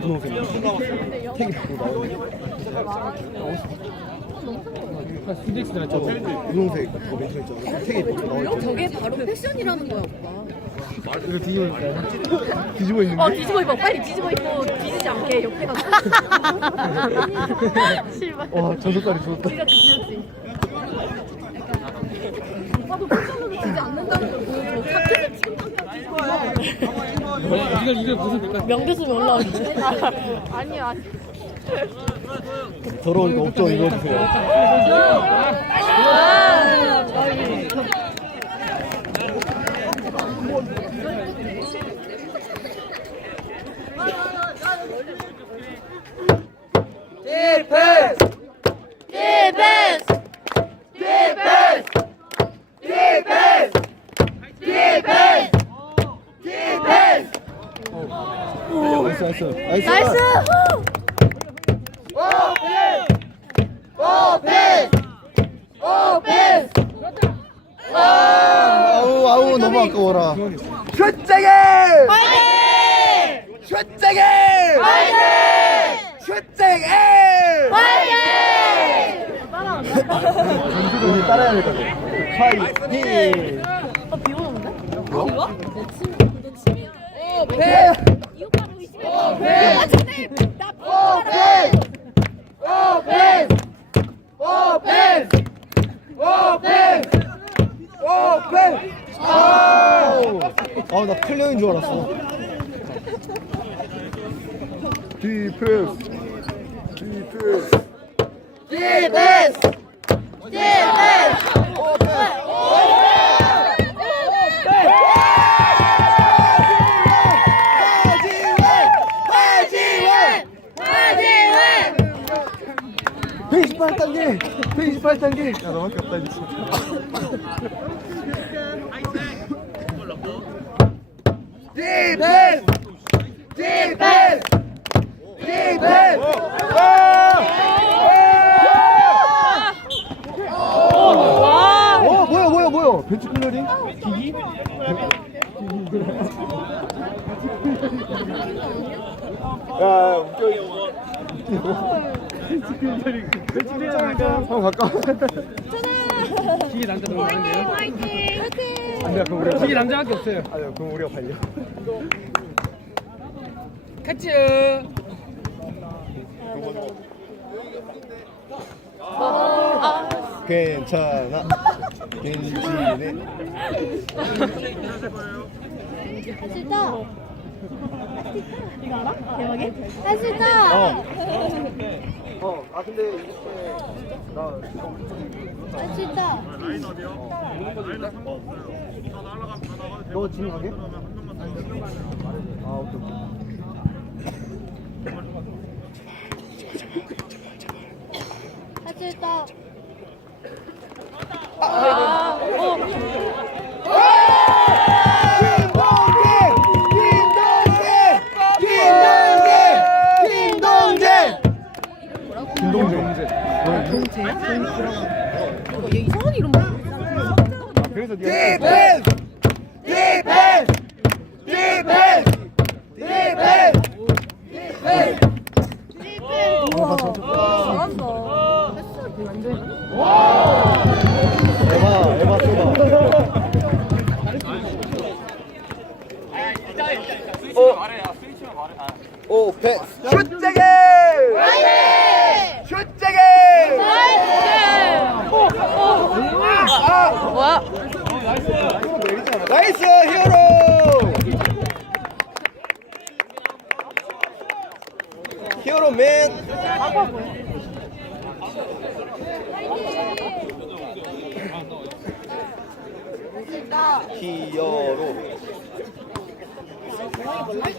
분홍색 택이 바꾸고 나오네. 스틱스잖아 저거. 분홍색 거 멘션 있잖아. 택이 바꾸고 나오네. 저게 바로 패션이라는 거야, 오빠. 이거 뒤집어 입을까? 뒤집어 입는 게? 뒤집어 입어. 빨리 뒤집어 입고 뒤지지 않게 옆에가. 실발. 와, 저 색깔이 좋다. 네가 뒤졌지. 오빠도 패션으로 지지 않는다는 걸 보여줘. 카트를 친구가 뒤집어. 이걸 무슨 색깔? 명교수님 올라왔는데? 아니야. 더러우니까 옷좀 입어주세요. 디펜스! 디펜스! 디펜스! 디펜스! 디펜스! 디펜스! 나이스, 나이스. 나이스! 오펜스! 오펜스! 아우, 너무 아까워라. 슛쟁이! 화이팅! 슛쟁이! 화이팅! 슛쟁이! 화이팅! 우리 따라야 될 거지. 파이팅! 비 오는데? 이거? 내 취미야. 오펜스! 이 오빠 보고 있으면 오펜스! 나 오펜스! 오펜스! 오펜스! 오펜스! 오펜! 나 클리어인 줄 알았어. 디펜스! 디펜스! 디펜스! 디펜스! 하지원! 128단계! 128단계! 야, 너밖에 없다, 이제. 디펜스! 디펜스! 디펜스! 뭐야? 벤치 클리어링? 기기? 야, 웃겨. 벤치 클리어링. 한번 갈까? 기계 남자 너무 많은데요? 화이팅! 안 돼, 그럼 우리가 기계 남자밖에 없어요. 아니요, 그럼 우리가 발려. 카츠. 괜찮아. 괜찮네. 할수 있다! 이거 알아? 대박이? 할 수 있다! 근데 이렇게 할 수 있다! 너 지금 가게? 오케이. 할 수 있다! 김동재. 얘 이상한 이름 뭐야? 그래서 디펜스! 디펜스! 디펜스! 디펜스! 잘한다. 에바 쏘다. 패스. 슛쟁이! 슛쟁이! 뭐야? 나이스 히어로! 히어로맨! 히어로.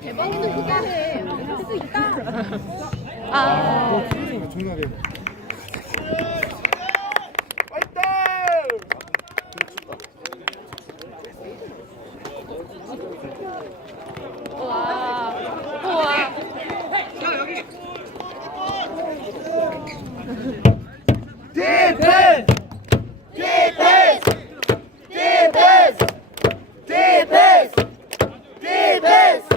대박이도 후다해. 할수 있다. 중요하게. 화이팅! 우와. 우와. 디펜스! 디펜스! 디펜스! 디펜스! 디펜스!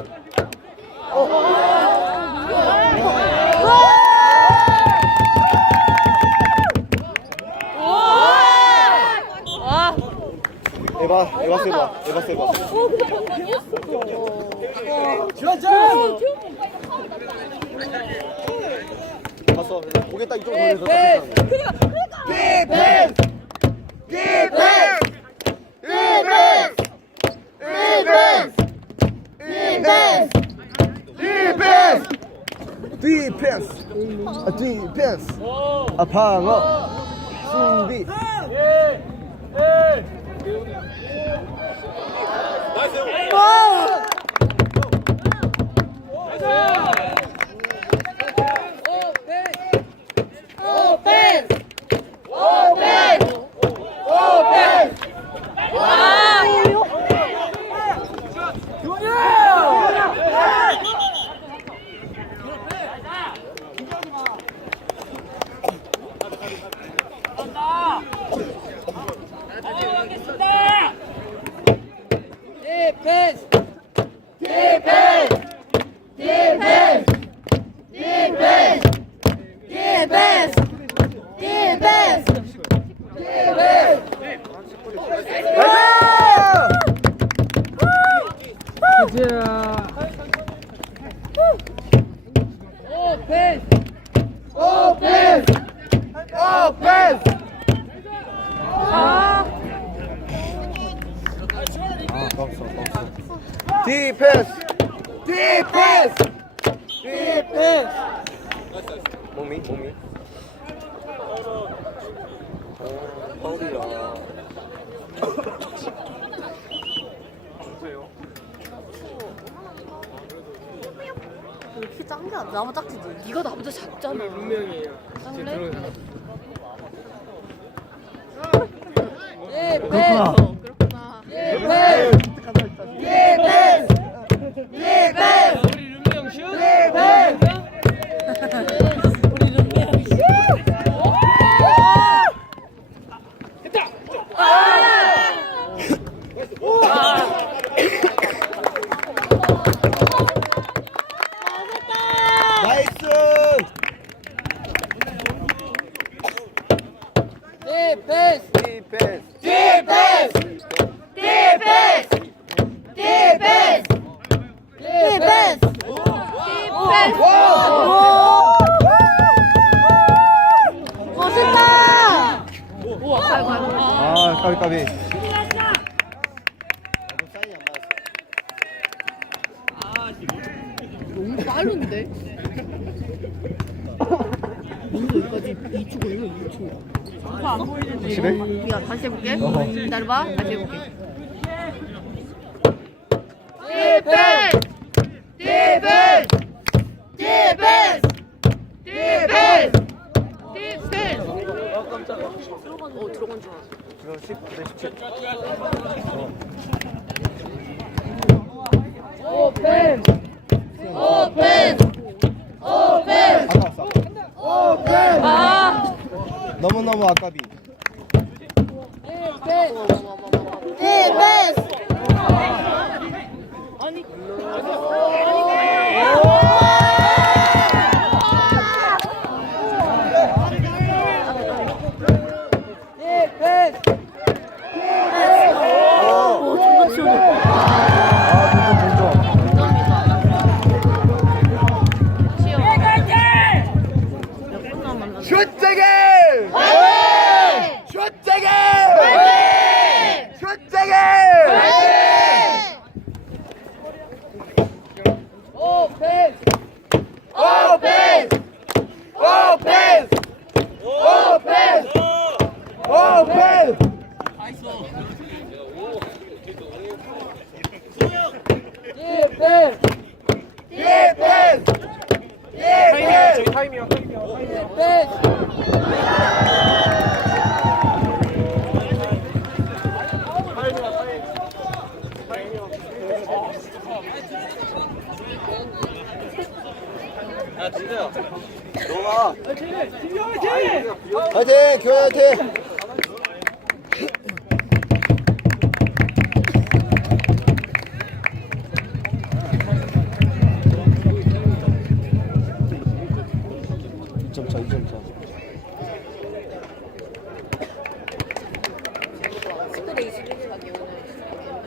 에바 세바. 오, 그거 방금 아니었어. 봤어. 고개 딱 이쪽으로 돌려서 딱 그러니까. 디펜스. 디펜스. 아 방어. 수비. 디펜스. 몸이. 파울이야. 키 작은 게 아니라 나보다 작지. 네가 나보다 작잖아. 분명이에요. 작네? 그렇구나. 그렇구나. 우리 룸명 슛. 우리 룸메랑 나이스. 디펜스. 멋있다. 우와, 아이고. 아 까비. 너무 빠른데? 민수 여기까지 2초 걸려, 2초. 안 보이는데. 확실해? 야, 다시 해볼게. 어허. 기다려봐. 다시 해볼게. 들어간 줄 알았어. 지금 10 대 17. 아까웠어. 너무너무 아까비. 슛쟁이! 슛쟁이! 슛쟁이! 타임이요. 야, 진짜요. 너가 화이팅! 교회 화이팅! 스크린 21일 가게 오늘.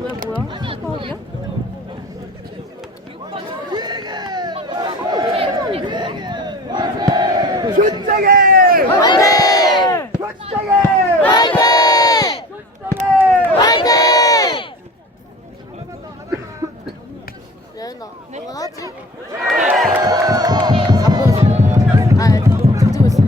왜 뭐야? 파울이야? 슛장에! 화이팅! 슛장에! 화이팅! 화이팅! 예은아, 응원하지? 안 보여줘. 아, 가지고 있어.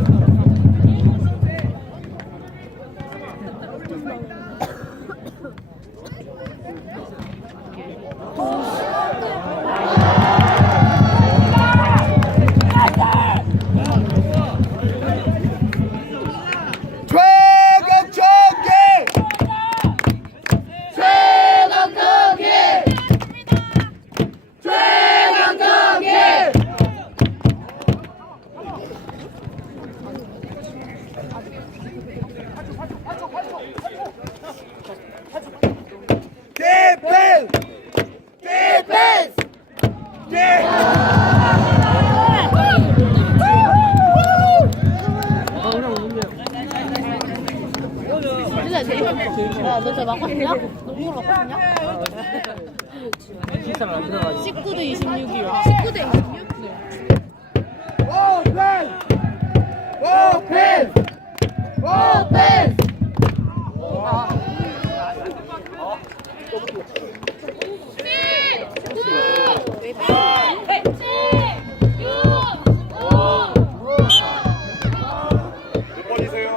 야, 너 저 막았냐? 농구를 막았냐? 19대 26이요. 19대 26? 오펜! 오펜! 오펜! 몇 번이세요?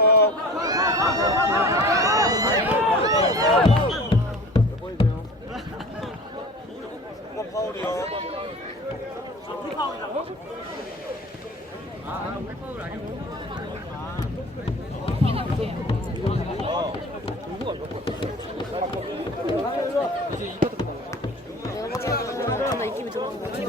이번 파울이요. 내가 봤을 때는 이 팀이 좋아하는 거 같아.